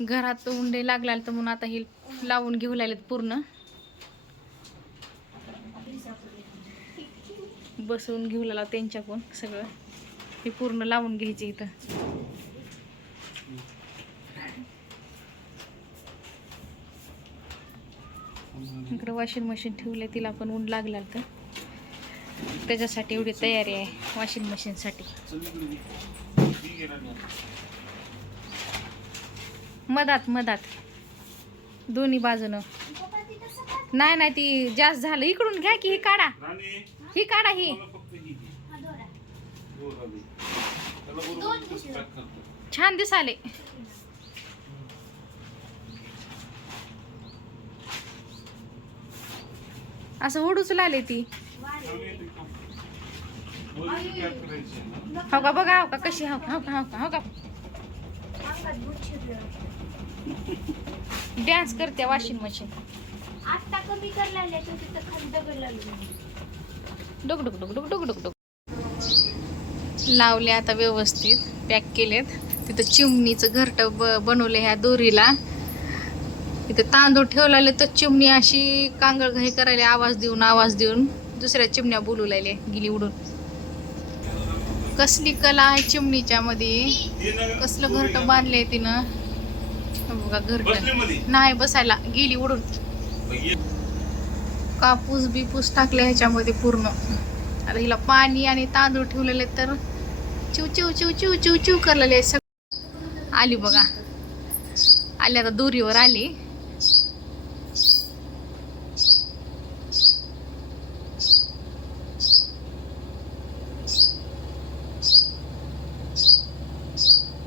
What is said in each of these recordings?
घरात उंडे लागला तर म्हणून आता हे लावून घेऊ लागलेत पूर्ण. बसवून घेऊ लागला त्यांच्याकडून सगळं. हे पूर्ण लावून घ्यायचे इथं. इकडं वॉशिंग मशीन ठेवले, तिला पण ऊन लागला तर त्याच्यासाठी एवढी तयारी आहे वॉशिंग मशीनसाठी. मधात दोन्ही बाजूनं. नाही ती जास्त झालं. इकडून घ्या की ही काढा, ही काढा. ही छान दिसाले. असं ओढूच लागले ती. हो का बघा, हो का कशी, हो का डान्स करते वॉशिंग मशीन. आता कमी करला तिथं खाली दगड डुक डुक डुक डुक डुक डुक डुक लावले. आता व्यवस्थित पॅक केलेत. तिथं चिमणीचं घरट बनवले ह्या दोरीला. इथं तांदूळ ठेवलेले तर चिमणी अशी कांगळ घाई करायला आवाज देऊन दुसऱ्या चिमण्या बोलू लागले गेली उडून. कसली कला आहे चिमणीच्या मध्ये. कसलं घरट बांधलंय तिनं बघा. घरट नाही बसायला, गेली उडून. कापूस बिपूस टाकले ह्याच्यामध्ये पूर्ण. आता हिला पाणी आणि तांदूळ ठेवलेले तर चिव चिव चिव चिव चिव चिव करलेले. सगळं आली बघा, आली आता दोरीवर आली.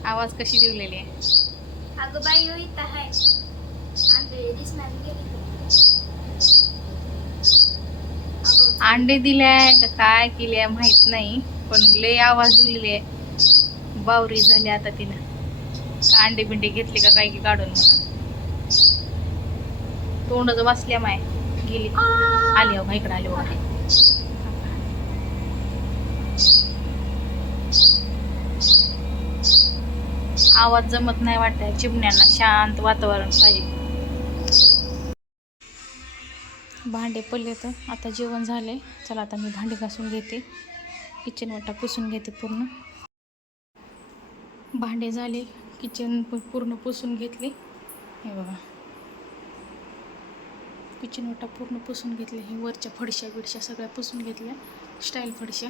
आवाज कशी दिवलेली आहे. अगं बाई इथं आहे अंडे दिले का काय केले माहित नाही, पण लय आवाज दिलेली आहे. बावरी झाली आता तिला. का अंडे बिंडे घेतले का काय की काढून म्हणून. तोंडच वाचल्या माय गेली. आली हो इकडे आली बघा. आवाज जमत नाही वाटत चिमण्यांना. शांत वातावरण पाहिजे. भांडे पडले तर आता जेवण झाले. चला आता मी भांडे घासून घेते. किचन वाटा पुसून घेते पूर्ण. भांडे झाले, किचन पूर्ण पुसून घेतले. हे बघा किचन वाटा पूर्ण पुसून घेतले. हे वरच्या फडशा बिडशा सगळ्या पुसून घेतल्या, स्टाईल फडशा.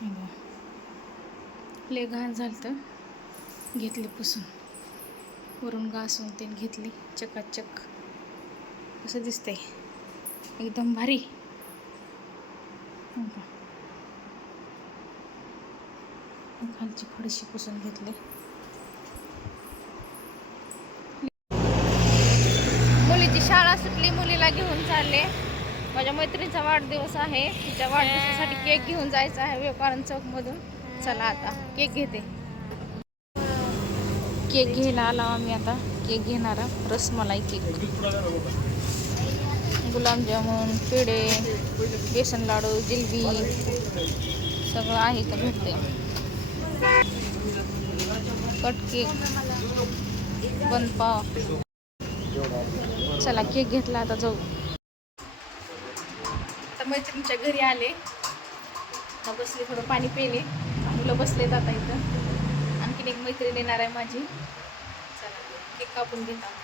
हे बघा लय घाण झालं तर घेतले पुसून. वरून घासून ते घेतली चकाचक. कसं दिसतंय एकदम भारी. खालची फडशी पुसून घेतली. मुलीची शाळा सुटली, मुलीला घेऊन चालले. माझ्या मैत्रिणीचा वाढदिवस आहे. तिच्या वाढदिवसासाठी केक घेऊन जायचा आहे व्यापारण चौक मधून. चला आता केक घेते. केक घ्यायला आला आम्ही आता. केक घेणारा रसमलाई केक, गुलाबजामुन, पेढे, बेसन लाडू, जिलबी सगळं आहे का भेटते. कट केक, बनपाव. चला केक घेतला आता जाऊ. आता मैत्रिणीच्या घरी आले. आता बसले, थोडं पाणी पिले. मुलं बसलेत आता इथं. आणखीन एक मैत्रीण येणार आहे माझी. चला केक कापून घेता.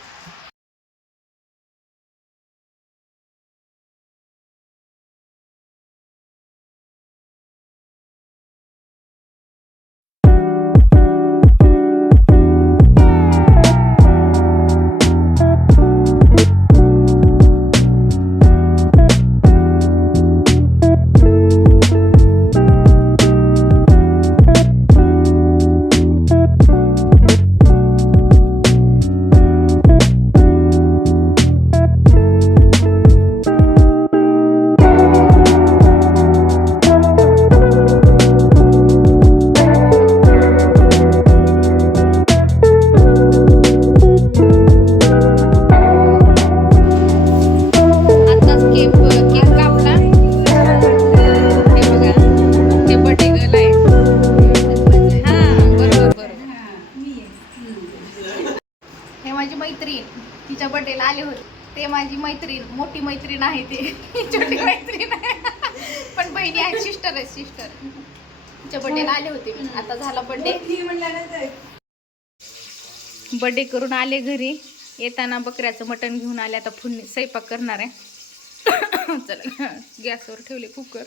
मैत्रीण तिच्या बर्थडेला आले होते. ते माझी मैत्रीण, मोठी मैत्रीण आहे ती. छोटी मैत्रीण आहे पण बहिणी आहेत, सिस्टर आहे, सिस्टर. तिच्या बर्थडेला आले होते मी. आता झाला बर्थडे. बर्थडे करून आले घरी. येताना बकऱ्याचं मटण घेऊन आले. आता फुन्नी स्वयंपाक करणार आहे. चला गॅसवर ठेवले कुकर,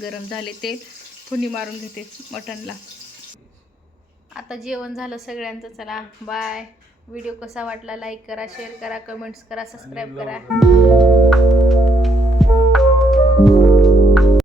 गरम झाले ते फुन्नी मारून घेते मटणला. आता जेवण झालं सगळ्यांचं. चला बाय. व्हिडिओ कसा वाटला लाईक करा, शेअर करा, कमेंट्स करा, सबस्क्राईब करा.